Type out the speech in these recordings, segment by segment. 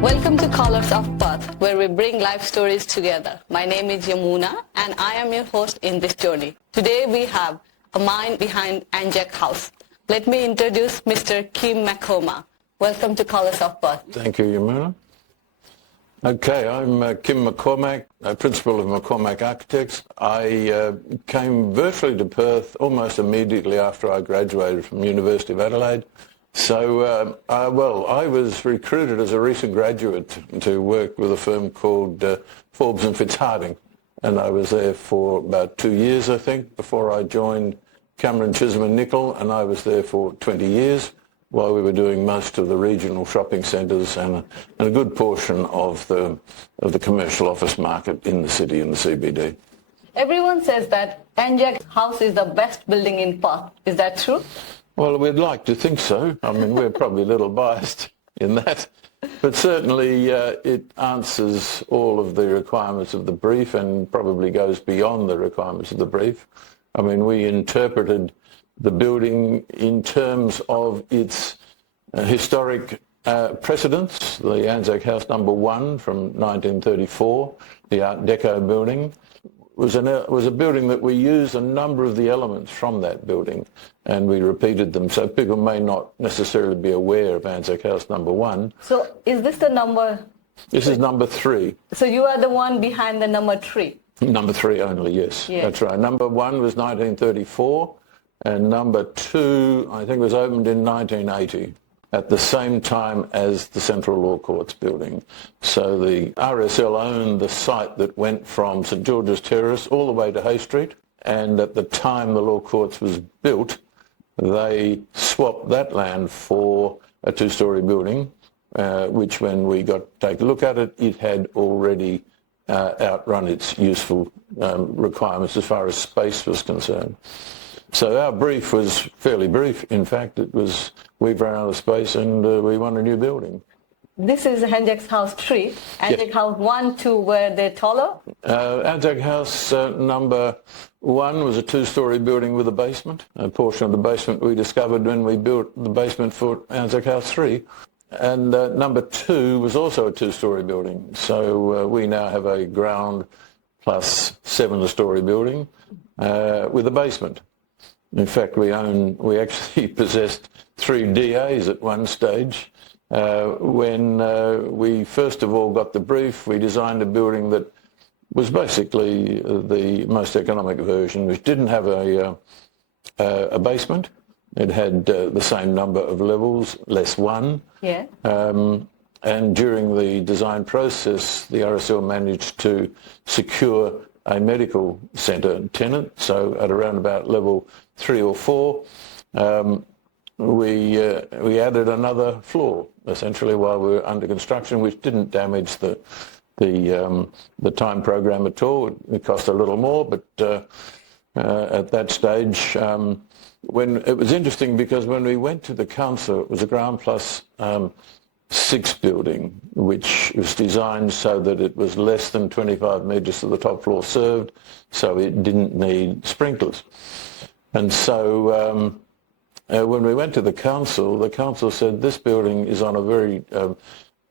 Welcome to Colors of Perth, where we bring life stories together. My name is Yamuna, and I am your host in this journey. Today we have a mind behind ANZAC House. Let me introduce Mr. Kym MacCormac. Welcome to Colors of Perth. Thank you, Yamuna. Okay, I'm Kym MacCormac, principal of MacCormac Architects. I came virtually to Perth almost immediately after I graduated from University of Adelaide. So, I was recruited as a recent graduate to work with a firm called Forbes and Fitzharding, and I was there for about 2 years, I think, before I joined Cameron Chisholm & Nicol, and I was there for 20 years while we were doing most of the regional shopping centres and a good portion of the commercial office market in the city and the CBD. Everyone says that ANZAC House is the best building in Perth. Is that true? Well, we'd like to think so. I mean, we're probably a little biased in that. But certainly it answers all of the requirements of the brief and probably goes beyond the requirements of the brief. I mean, we interpreted the building in terms of its historic precedents. The ANZAC House number 1 from 1934, the Art Deco building, was a building that we used a number of the elements from that building and we repeated them. So people may not necessarily be aware of ANZAC House number 1. So is this the number? This is number 3. So you are the one behind the number 3? Number 3 only, yes. That's right. Number 1 was 1934. And number 2, I think, was opened in 1980 at the same time as the Central Law Courts building. So the RSL owned the site that went from St George's Terrace all the way to Hay Street. And at the time the Law Courts was built, they swapped that land for a 2-storey building, which when we got to take a look at it, it had already outrun its useful requirements as far as space was concerned. So our brief was fairly brief. In fact, it was we've run out of space and we want a new building. This is ANZAC House 3. ANZAC Yes. House 1, 2, were they taller? ANZAC House number 1 was a 2-storey building with a basement. A portion of the basement we discovered when we built the basement for ANZAC House 3. And number 2 was also a 2-storey building. So we now have a ground plus 7-storey building with a basement. In fact, we actually possessed 3 DAs at one stage. When we first of all got the brief, we designed a building that was basically the most economic version, which didn't have a basement. It had the same number of levels, less 1. Yeah. And during the design process, the RSL managed to secure a medical centre tenant. So at around about level 3 or 4, we added another floor essentially while we were under construction, which didn't damage the time program at all. It cost a little more, but at that stage, when it was interesting because when we went to the council, it was a ground plus 6 building, which was designed so that it was less than 25 metres to the top floor served, so it didn't need sprinklers. And so when we went to the council said this building is on a very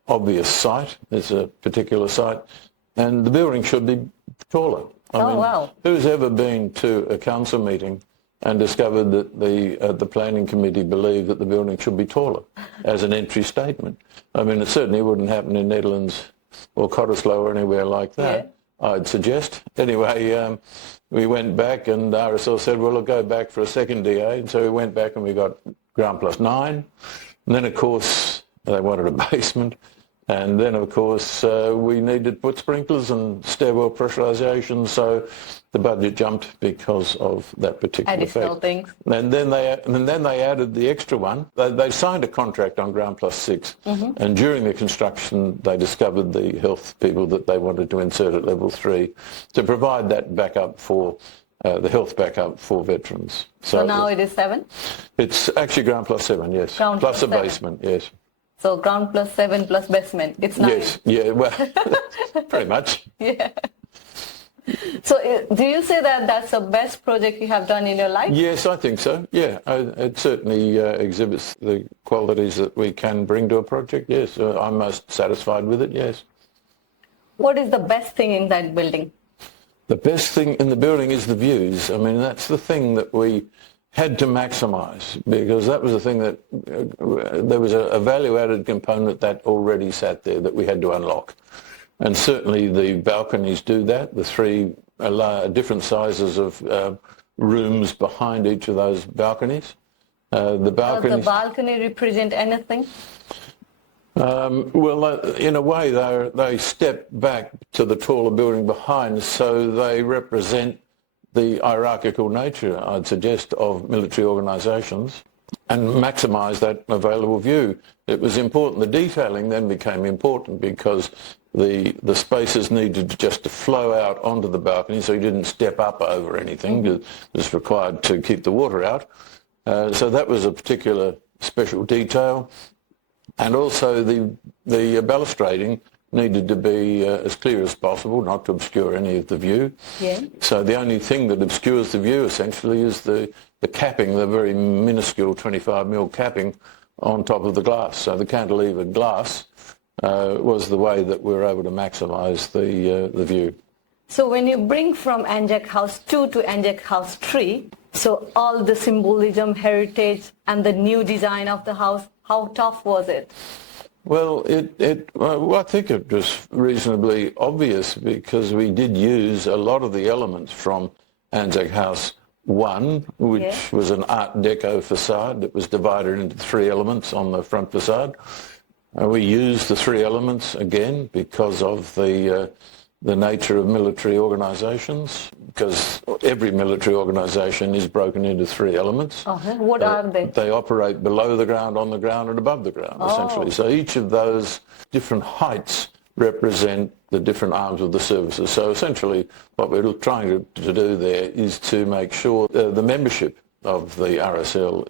obvious site. It's a particular site, and the building should be taller. I mean, wow. Who's ever been to a council meeting and discovered that the planning committee believed that the building should be taller as an entry statement? I mean, it certainly wouldn't happen in Netherlands or Cottesloe or anywhere like that, yeah. I'd suggest. Anyway, we went back and RSL said, well, we'll go back for a second DA. And so we went back and we got ground plus 9. And then, of course, they wanted a basement. And then, of course, we needed to put sprinklers and stairwell pressurisation, so the budget jumped because of that particular additional fact. Things. And then they added the extra one. They signed a contract on ground plus 6, and during the construction, they discovered the health people that they wanted to insert at level 3 to provide that backup for the health backup for veterans. So now it is 7? It's actually ground plus 7, yes. Ground plus plus a 7. basement, yes. So ground plus 7 plus basement. It's 9. Yes, yeah, well, pretty much. Yeah. So do you say that that's the best project you have done in your life? Yes, I think so. Yeah, it certainly exhibits the qualities that we can bring to a project. Yes, I'm most satisfied with it, yes. What is the best thing in that building? The best thing in the building is the views. I mean, that's the thing that we had to maximise, because that was the thing that there was a value-added component that already sat there that we had to unlock. And certainly the balconies do that, the three different sizes of rooms behind each of those balconies. The balconies, Does the balcony represent anything? Well, in a way, they step back to the taller building behind, so they represent the hierarchical nature, I'd suggest, of military organisations and maximise that available view. It was important. The detailing then became important because the spaces needed just to flow out onto the balcony, so you didn't step up over anything. It was required to keep the water out. So that was a particular special detail. And also the balustrading needed to be as clear as possible, not to obscure any of the view. Yeah. So the only thing that obscures the view essentially is the capping, the very minuscule 25mm capping on top of the glass. So the cantilever glass was the way that we were able to maximise the view. So when you bring from ANZAC House 2 to ANZAC House 3, so all the symbolism, heritage and the new design of the house, how tough was it? Well, I think it was reasonably obvious because we did use a lot of the elements from ANZAC House 1, which was an Art Deco facade that was divided into three elements on the front facade. We used the three elements again because of the nature of military organisations, because every military organisation is broken into three elements. What are they? They operate below the ground, on the ground and above the ground, essentially. So each of those different heights represent the different arms of the services. So essentially what we're trying to do there is to make sure the membership of the RSL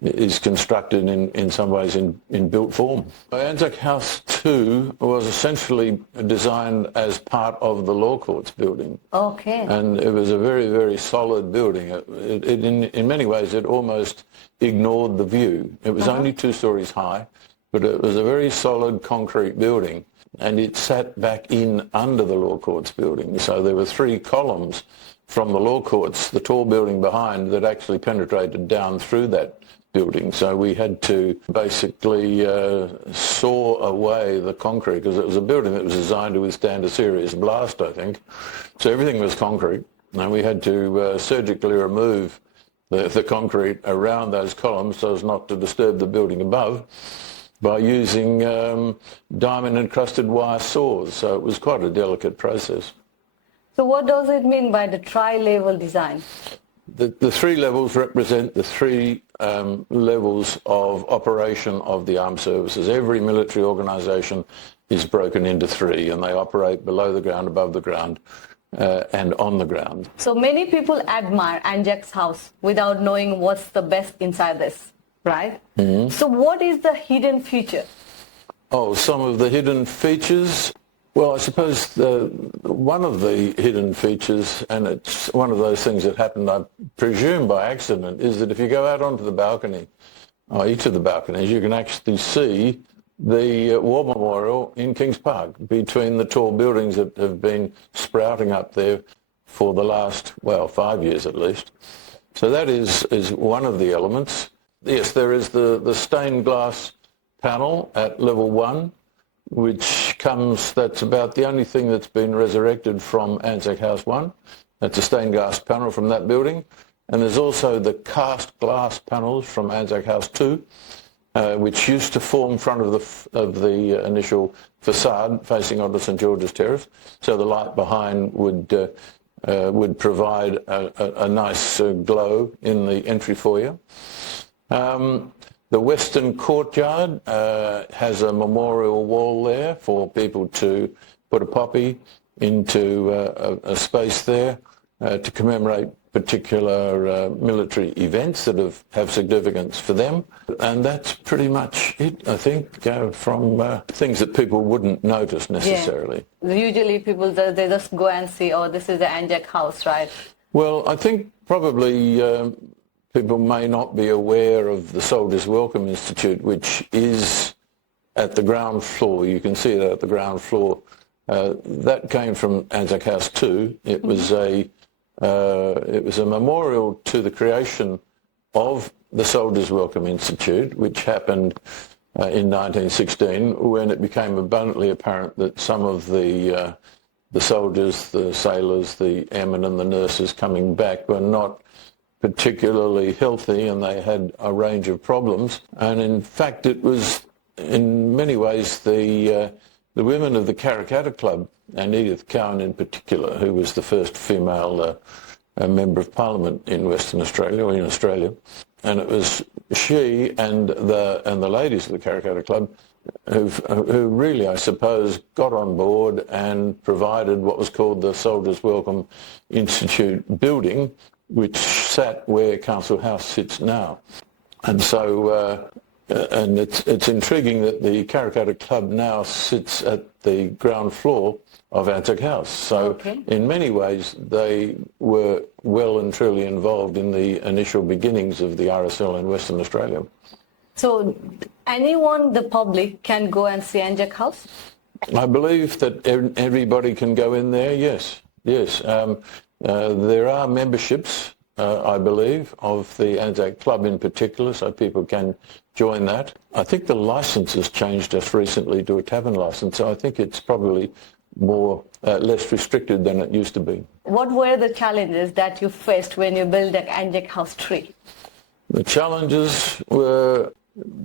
is constructed in some ways in built form. ANZAC House 2 was essentially designed as part of the Law Courts building. Okay. And it was a very, very solid building. In many ways, it almost ignored the view. It was only 2 stories high, but it was a very solid concrete building, and it sat back in under the Law Courts building. So there were 3 columns from the Law Courts, the tall building behind, that actually penetrated down through that building. So we had to basically saw away the concrete, because it was a building that was designed to withstand a serious blast, I think. So everything was concrete, and we had to surgically remove the concrete around those columns so as not to disturb the building above by using diamond-encrusted wire saws. So it was quite a delicate process. So what does it mean by the tri-level design? The 3 levels represent the 3 levels of operation of the armed services. Every military organisation is broken into 3, and they operate below the ground, above the ground, and on the ground. So many people admire ANZAC's house without knowing what's the best inside this, right? Mm-hmm. So what is the hidden feature? Oh, some of the hidden features. Well, I suppose one of the hidden features, and it's one of those things that happened, I presume, by accident, is that if you go out onto the balcony, each of the balconies, you can actually see the War Memorial in Kings Park between the tall buildings that have been sprouting up there for the last, 5 years at least. So that is one of the elements. Yes, there is the stained glass panel at level 1, which that's about the only thing that's been resurrected from ANZAC House 1. That's a stained glass panel from that building. And there's also the cast glass panels from ANZAC House 2, which used to form front of the initial facade facing onto St George's Terrace. So the light behind would provide a nice glow in the entry foyer. The Western Courtyard has a memorial wall there for people to put a poppy into a space there to commemorate particular military events that have significance for them. And that's pretty much it, I think, from things that people wouldn't notice necessarily. Yeah. Usually people, they just go and see, oh, this is the ANZAC House, right? Well, I think probably people may not be aware of the Soldiers Welcome Institute, which is at the ground floor. You can see that at the ground floor. That came from ANZAC House 2. It was a memorial to the creation of the Soldiers Welcome Institute, which happened in 1916, when it became abundantly apparent that some of the soldiers, the sailors, the airmen and the nurses coming back were not particularly healthy, and they had a range of problems. And in fact, it was in many ways the women of the Karrakatta Club, and Edith Cowan in particular, who was the first female member of Parliament in Western Australia, or in Australia, and it was she and the ladies of the Karrakatta Club who really, I suppose, got on board and provided what was called the Soldiers Welcome Institute building, which sat where Council House sits now. And so, and it's intriguing that the Karrakatta Club now sits at the ground floor of ANZAC House. So in many ways, they were well and truly involved in the initial beginnings of the RSL in Western Australia. So anyone, the public, can go and see ANZAC House? I believe that everybody can go in there, yes. Yes. There are memberships, I believe, of the ANZAC Club in particular, so people can join that. I think the licence has changed just recently to a tavern licence, so I think it's probably less restricted than it used to be. What were the challenges that you faced when you built the ANZAC House 3? The challenges were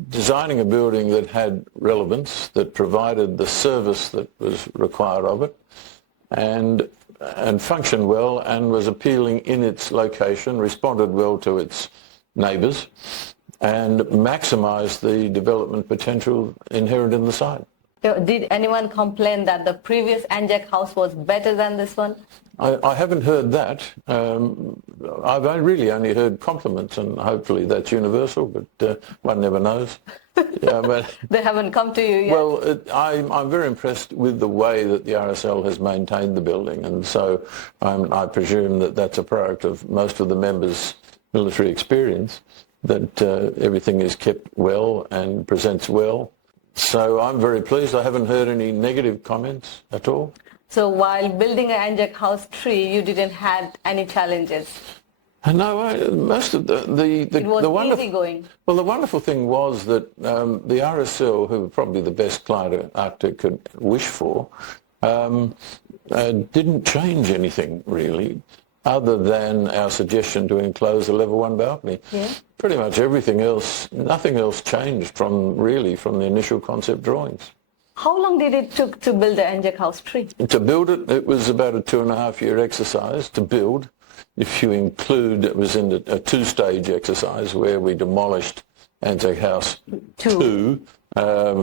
designing a building that had relevance, that provided the service that was required of it, and functioned well and was appealing in its location, responded well to its neighbours, and maximised the development potential inherent in the site. Did anyone complain that the previous ANZAC House was better than this one? I haven't heard that. I've really only heard compliments, and hopefully that's universal, but one never knows. But they haven't come to you yet? Well, I'm very impressed with the way that the RSL has maintained the building, and so I presume that that's a product of most of the members' military experience, that everything is kept well and presents well. So I'm very pleased. I haven't heard any negative comments at all. So while building an ANZAC House 3, you didn't have any challenges? No, most of it was easy going. Well, the wonderful thing was that the RSL, who were probably the best client an architect could wish for, didn't change anything really, other than our suggestion to enclose a level 1 balcony. Yeah. Pretty much everything else, nothing else changed from the initial concept drawings. How long did it took to build the ANZAC House 3? To build it, it was about a 2.5-year exercise to build. If you include, it was in a 2-stage exercise where we demolished ANZAC House 2,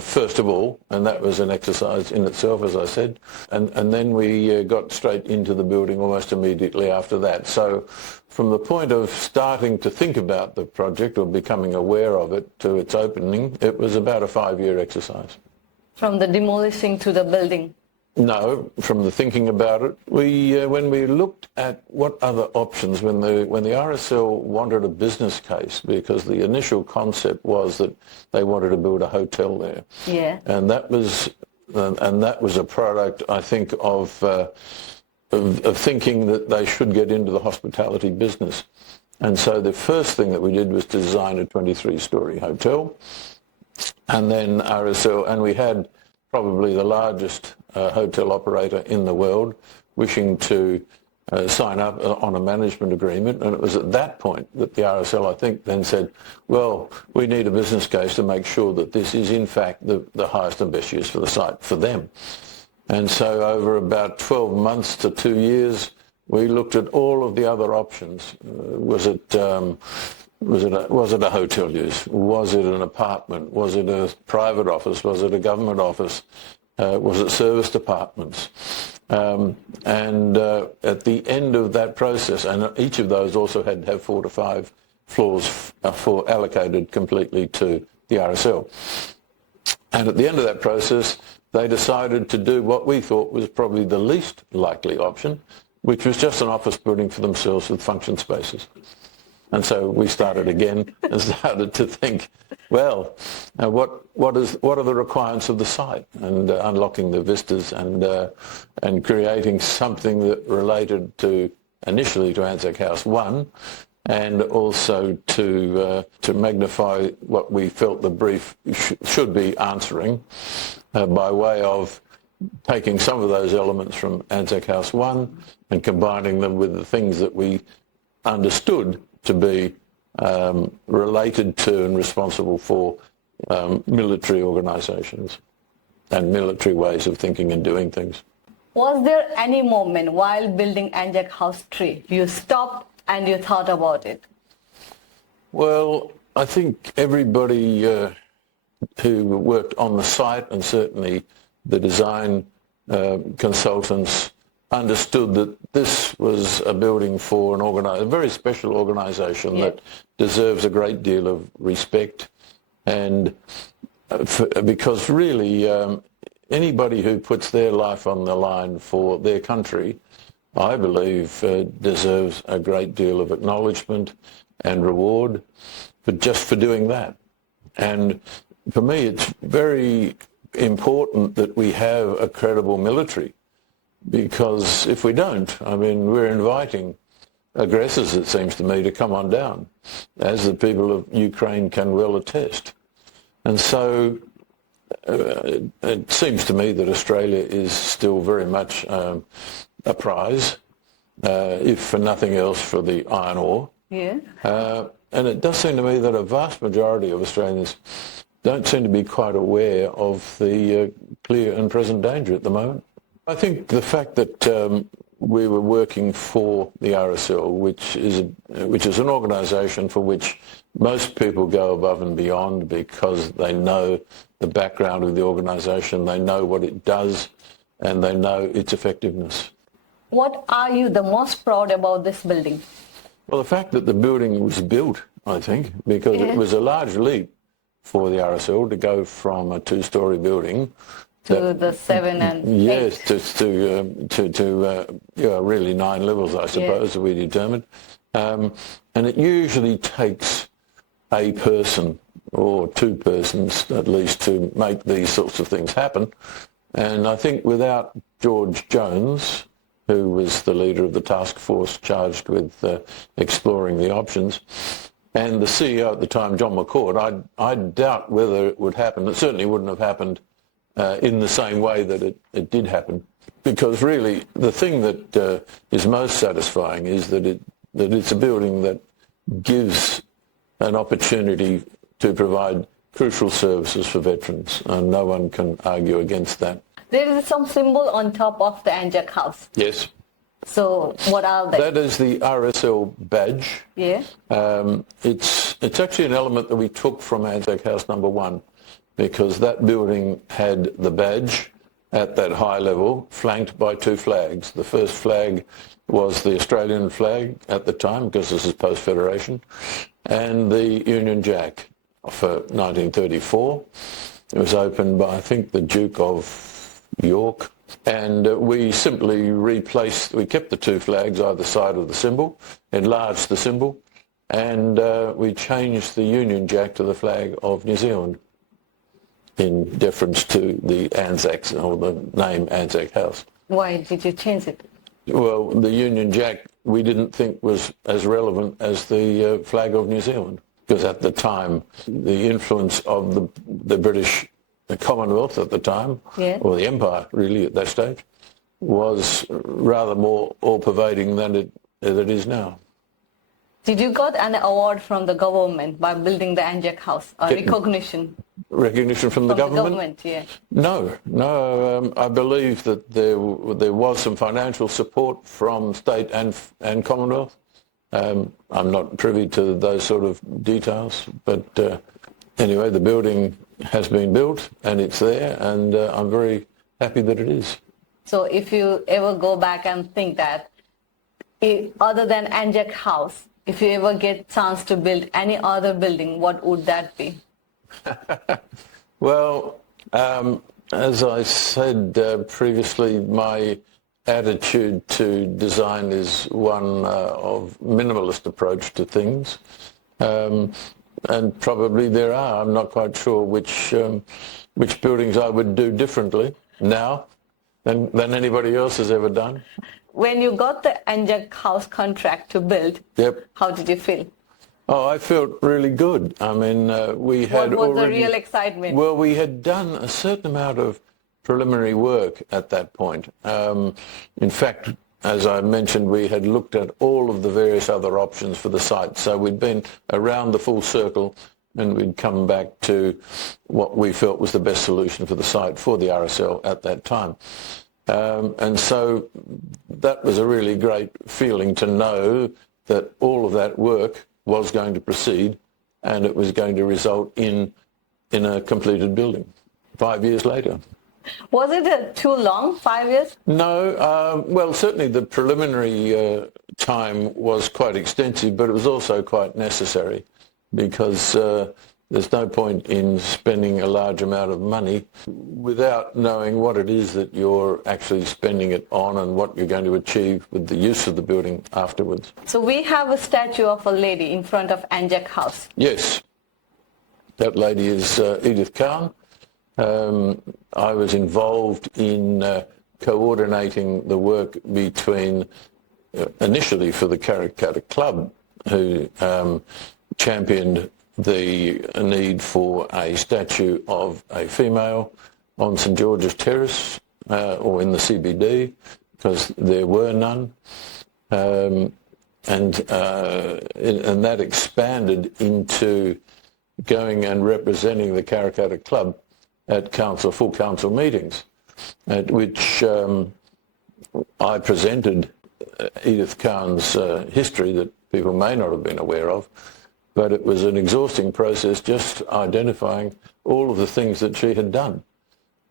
first of all, and that was an exercise in itself, as I said. And then we got straight into the building almost immediately after that. So from the point of starting to think about the project or becoming aware of it to its opening, it was about a 5-year exercise. From the demolishing to the building? No, from the thinking about it. When we looked at what other options, when the RSL wanted a business case, because the initial concept was that they wanted to build a hotel there. Yeah. And that was a product, I think, of thinking that they should get into the hospitality business. And so the first thing that we did was to design a 23-storey hotel. And then RSL, and we had probably the largest hotel operator in the world wishing to sign up on a management agreement, and it was at that point that the RSL, I think, then said, well, we need a business case to make sure that this is in fact the highest and best use for the site for them. And so over about 12 months to 2 years, we looked at all of the other options. Was it a hotel use? Was it an apartment? Was it a private office? Was it a government office? Was it service departments? At the end of that process, and each of those also had to have 4 to 5 floors allocated completely to the RSL. And at the end of that process, they decided to do what we thought was probably the least likely option, which was just an office building for themselves with function spaces. And so we started again and started to think, well, what are the requirements of the site, and unlocking the vistas and creating something that related initially to ANZAC House 1, and also to magnify what we felt the brief should be answering by way of taking some of those elements from ANZAC House 1 and combining them with the things that we understood to be related to and responsible for military organisations and military ways of thinking and doing things. Was there any moment while building ANZAC House 3 you stopped and you thought about it? Well, I think everybody who worked on the site, and certainly the design consultants, understood that this was a building for a very special organisation that deserves a great deal of respect, and because really anybody who puts their life on the line for their country, I believe, deserves a great deal of acknowledgement and reward for doing that. And for me, it's very important that we have a credible military, because if we don't, I mean, we're inviting aggressors, it seems to me, to come on down, as the people of Ukraine can well attest. And so it seems to me that Australia is still very much a prize, if for nothing else for the iron ore. Yeah. And it does seem to me that a vast majority of Australians don't seem to be quite aware of the clear and present danger at the moment. I think the fact that we were working for the RSL, which is an organisation for which most people go above and beyond because they know the background of the organisation, they know what it does, and they know its effectiveness. What are you the most proud about this building? Well, the fact that the building was built, I think, because it was a large leap for the RSL to go from a 2-storey building to the 7 and 8. Yes, to really 9 levels, I suppose, we determined. And it usually takes a person or 2 persons at least to make these sorts of things happen. And I think without George Jones, who was the leader of the task force charged with exploring the options, and the CEO at the time, John McCord, I doubt whether it would happen. It certainly wouldn't have happened in the same way that it did happen. Because really, the thing that is most satisfying is that it's a building that gives an opportunity to provide crucial services for veterans, and no one can argue against that. There is some symbol on top of the ANZAC House. Yes. So what are they? That is the RSL badge. Yeah. It's actually an element that we took from ANZAC House number 1, because that building had the badge at that high level, flanked by 2 flags. The first flag was the Australian flag at the time, because this is post-Federation, and the Union Jack for 1934. It was opened by, I think, the Duke of York, and we simply we kept the 2 flags either side of the symbol, enlarged the symbol, and we changed the Union Jack to the flag of New Zealand in deference to the ANZAC, or the name ANZAC House. Why did you change it? Well, the Union Jack we didn't think was as relevant as the flag of New Zealand, because at the time the influence of the British Commonwealth at the time, or the Empire really at that stage, was rather more all-pervading than it is now. Did you got an award from the government by building the ANZAC House, or recognition? Recognition from the government? Yeah. No. I believe that there was some financial support from state and Commonwealth. I'm not privy to those sort of details, but anyway, the building has been built and it's there, and I'm very happy that it is. So if you ever go back and think that, other than ANZAC House, if you ever get chance to build any other building, what would that be? Well, as I said previously, my attitude to design is one of minimalist approach to things. And probably there are. I'm not quite sure which buildings I would do differently now than anybody else has ever done. When you got the ANZAC House contract to build, Yep. how did you feel? Oh, I felt really good. I mean, we had What was already, the real excitement? Well, we had done a certain amount of preliminary work at that point. In fact, as I mentioned, we had looked at all of the various other options for the site. So we'd been around the full circle, and we'd come back to what we felt was the best solution for the site for the RSL at that time. And so that was a really great feeling to know that all of that work was going to proceed, and it was going to result in a completed building 5 years later. Was it too long, 5 years? No, well, certainly the preliminary time was quite extensive, but it was also quite necessary, because there's no point in spending a large amount of money without knowing what it is that you're actually spending it on and what you're going to achieve with the use of the building afterwards. So we have a statue of a lady in front of ANZAC House. Yes, that lady is Edith Cowan. I was involved in coordinating the work between, initially for the Karrakatta Club, who championed the need for a statue of a female on St George's Terrace or in the CBD, because there were none. And that expanded into going and representing the Karrakatta Club at full council meetings, at which I presented Edith Cowan's history that people may not have been aware of, but it was an exhausting process just identifying all of the things that she had done,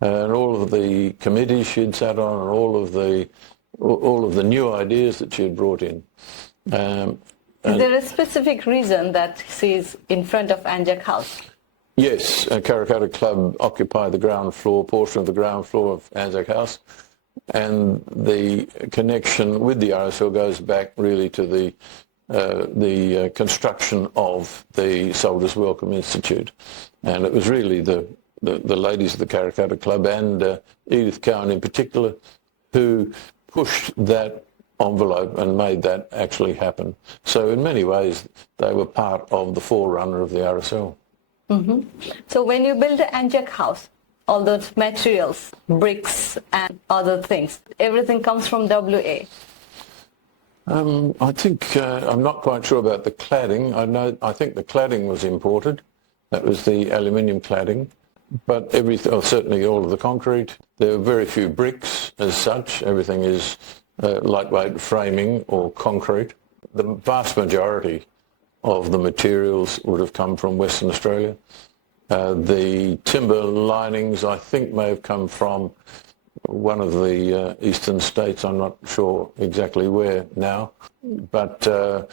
and all of the committees she had sat on, and all of the new ideas that she had brought in. Is there a specific reason that she's in front of ANZAC House? Yes, Karrakatta Club occupy the portion of the ground floor of ANZAC House, and the connection with the RSL goes back really to the construction of the Soldiers Welcome Institute. And it was really the ladies of the Karrakatta Club and Edith Cowan in particular who pushed that envelope and made that actually happen. So in many ways they were part of the forerunner of the RSL. Mm-hmm. So when you build the ANZAC House, all those materials, bricks and other things, everything comes from WA? I think, I'm not quite sure about the cladding. I think the cladding was imported. That was the aluminium cladding. But certainly all of the concrete. There are very few bricks as such. Everything is lightweight framing or concrete. The vast majority of the materials would have come from Western Australia. The timber linings, I think, may have come from one of the eastern states. I'm not sure exactly where now, but the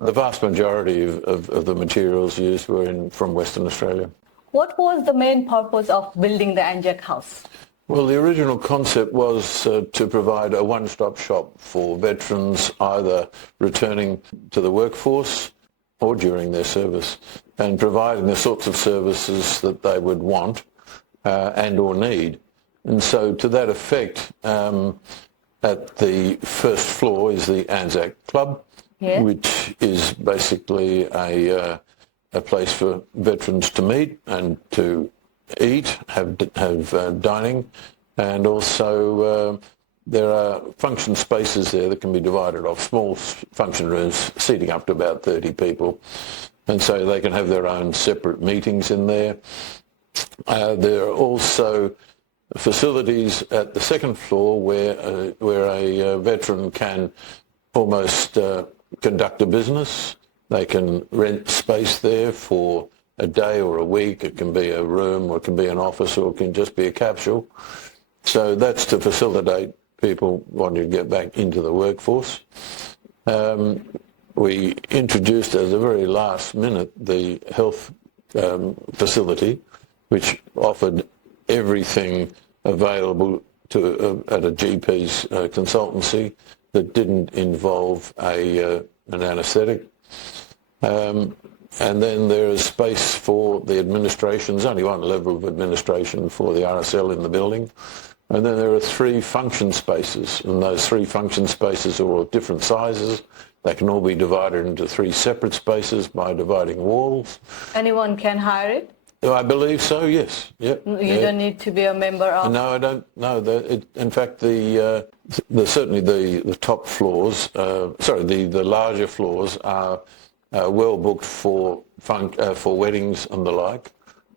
vast majority of the materials used were from Western Australia. What was the main purpose of building the ANZAC House? Well, the original concept was to provide a one-stop shop for veterans either returning to the workforce or during their service, and providing the sorts of services that they would want and or need. And so to that effect, at the first floor is the ANZAC Club, yeah, which is basically a place for veterans to meet and to eat, have dining, and also there are function spaces there that can be divided off, small function rooms seating up to about 30 people, and so they can have their own separate meetings in there. There are also facilities at the second floor where a veteran can almost conduct a business. They can rent space there for a day or a week. It can be a room, or it can be an office, or it can just be a capsule. So that's to facilitate people wanting to get back into the workforce. We introduced as a very last minute the health facility, which offered everything available to at a GP's consultancy that didn't involve an anaesthetic. And then there is space for the administration. There's only one level of administration for the RSL in the building. And then there are 3 function spaces, and those 3 function spaces are all different sizes. They can all be divided into 3 separate spaces by dividing walls. Anyone can hire it? I believe so, yes. Yep. You don't need to be a member of... No, I don't. No, in fact, certainly the top floors, the larger floors are well booked for weddings and the like.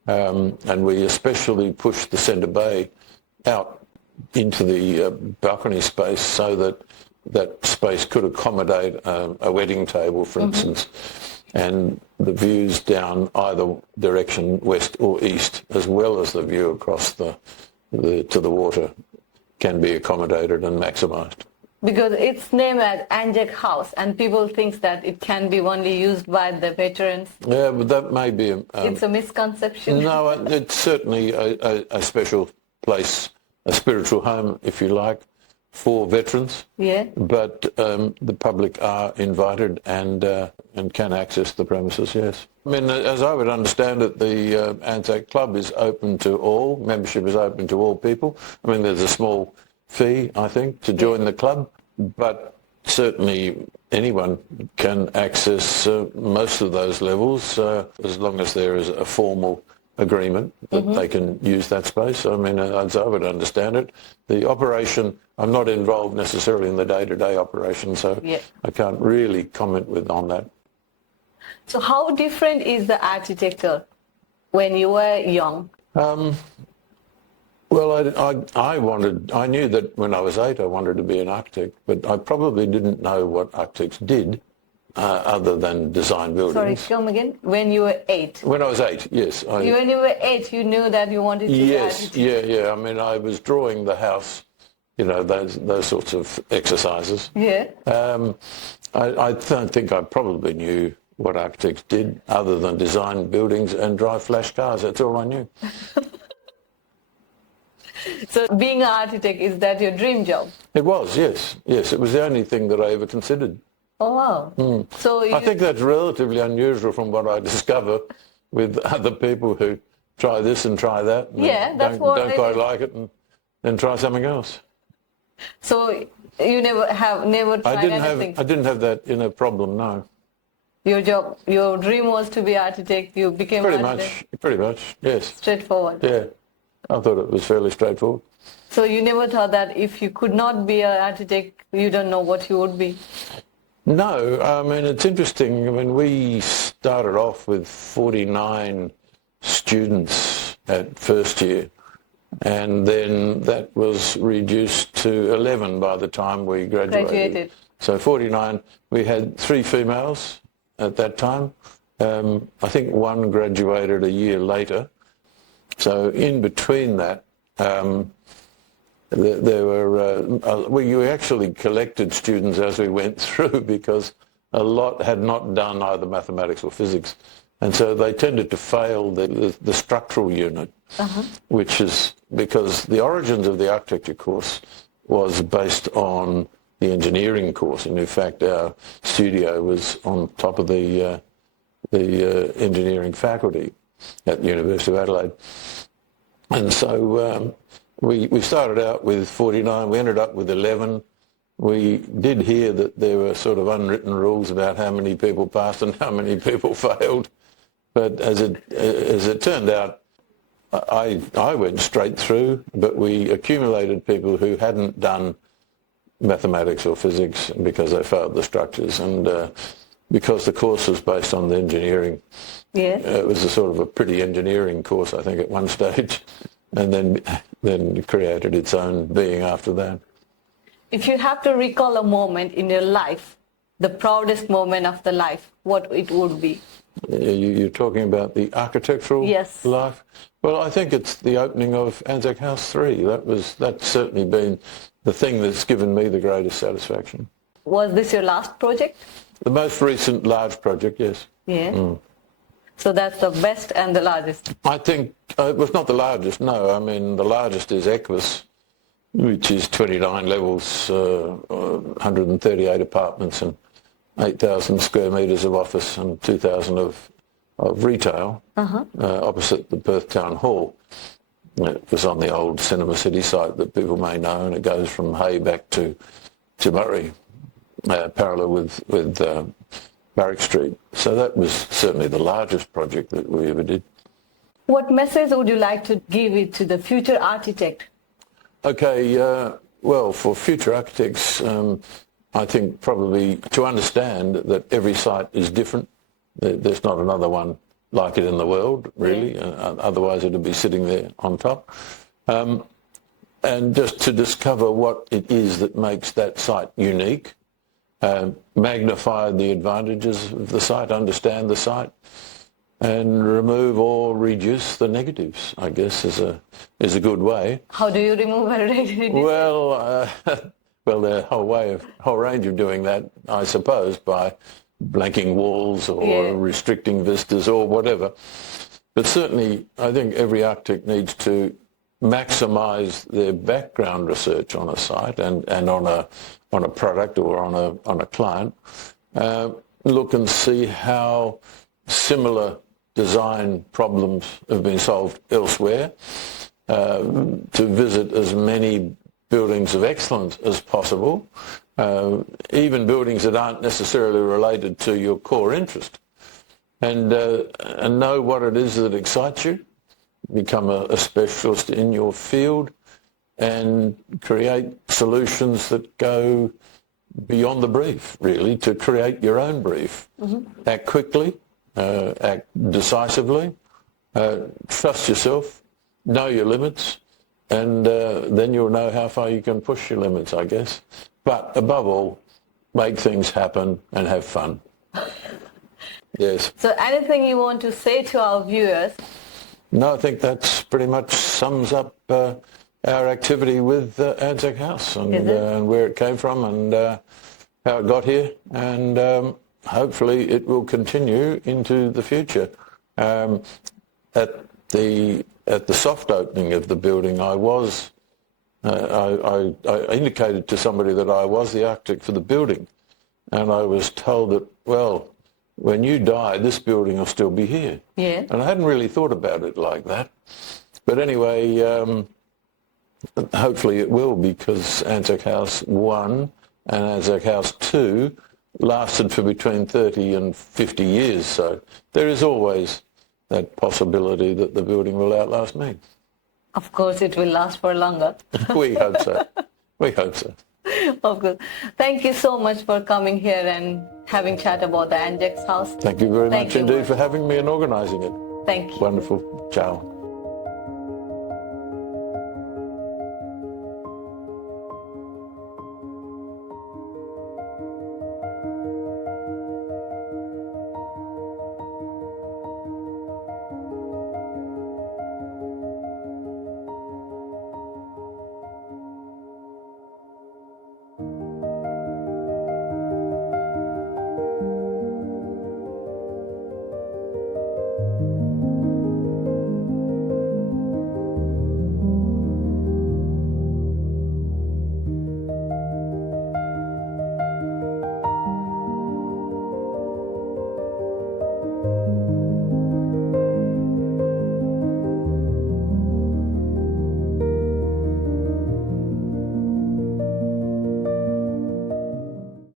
And we especially push the centre bay out into the balcony space so that that space could accommodate a wedding table, for instance, and the views down either direction, west or east, as well as the view across to the water, can be accommodated and maximised. Because it's named as ANZAC House, and people think that it can be only used by the veterans. Yeah, but that may be... it's a misconception. No, it's certainly a special place, a spiritual home, if you like, for veterans. Yeah. But the public are invited and can access the premises, yes. I mean, as I would understand it, the ANZAC Club is open to all. Membership is open to all people. I mean, there's a small fee, I think, to join the club, but certainly anyone can access most of those levels as long as there is a formal agreement that they can use that space. I mean, as I would understand it, the operation, I'm not involved necessarily in the day-to-day operation, so I can't really comment on that. So how different is the architecture when you were young? Well, I knew that when I was 8 I wanted to be an architect, but I probably didn't know what architects did other than design buildings. Sorry, come again? When you were 8? When I was 8, yes. When you were 8, you knew that you wanted to be an architect? Yes, yeah. I mean, I was drawing the house, you know, those sorts of exercises. Yeah. I don't think I probably knew what architects did other than design buildings and drive flash cars. That's all I knew. So being an architect, is that your dream job? It was, yes. Yes, it was the only thing that I ever considered. Oh, wow. So I think that's relatively unusual from what I discover with other people who try this and try that and that's don't quite like it and then try something else. So you never tried anything? I didn't have that in a problem, no. Your dream was to be architect, you became architect? Pretty much, yes. Straightforward? Yeah. I thought it was fairly straightforward. So you never thought that if you could not be an architect, you don't know what you would be? No, I mean, it's interesting. I mean, we started off with 49 students at first year, and then that was reduced to 11 by the time we graduated. So 49, we had 3 females at that time. I think one graduated a year later. So in between that, there were we actually collected students as we went through because a lot had not done either mathematics or physics, and so they tended to fail the structural unit, which is because the origins of the architecture course was based on the engineering course, and in fact our studio was on top of the engineering faculty at the University of Adelaide. And so we started out with 49, we ended up with 11. We did hear that there were sort of unwritten rules about how many people passed and how many people failed. But as it turned out, I went straight through, but we accumulated people who hadn't done mathematics or physics because they failed the structures. And because the course was based on the engineering, it was a sort of a pretty engineering course, I think, at one stage, and then created its own being after that. If you have to recall a moment in your life, the proudest moment of the life, what it would be? You're talking about the architectural Yes. life? Well, I think it's the opening of ANZAC House 3. That's certainly been the thing that's given me the greatest satisfaction. Was this your last project? The most recent large project, yes. Yeah. So that's the best and the largest. I think it was not the largest, no. I mean, the largest is Equus, which is 29 levels, 138 apartments and 8,000 square metres of office and 2,000 of retail opposite the Perth Town Hall. It was on the old Cinema City site that people may know, and it goes from Hay back to Murray, parallel with Barrack Street. So that was certainly the largest project that we ever did. What message would you like to give it to the future architect? Okay, well, for future architects, I think probably to understand that every site is different. There's not another one like it in the world, really. Otherwise, it would be sitting there on top. And just to discover what it is that makes that site unique, magnify the advantages of the site, understand the site, and remove or reduce the negatives, I guess, is a good way. How do you remove or reduce? Well, well, there's a whole range of doing that, I suppose, by blanking walls or restricting vistas or whatever. But certainly, I think every architect needs to maximise their background research on a site and on a product or on a client. Look and see how similar design problems have been solved elsewhere. To visit as many buildings of excellence as possible, even buildings that aren't necessarily related to your core interest, and know what it is that excites you, become a specialist in your field, and create solutions that go beyond the brief, really, to create your own brief. Act quickly, act decisively, trust yourself, know your limits, and then you'll know how far you can push your limits, I guess. But above all, make things happen and have fun. Yes. So anything you want to say to our viewers? No, I think that's pretty much sums up our activity with ANZAC House and where it came from and how it got here. And hopefully it will continue into the future. At the soft opening of the building, I indicated to somebody that I was the architect for the building, and I was told that, well, when you die, this building will still be here. Yeah. And I hadn't really thought about it like that. But anyway, hopefully it will, because ANZAC House 1 and ANZAC House 2 lasted for between 30 and 50 years. So there is always that possibility that the building will outlast me. Of course, it will last for longer. We hope so. We hope so. Of course. Thank you so much for coming here and having chat about the ANZAC House. Thank you very much you indeed for having me and organising it. Thank you. Wonderful. Ciao.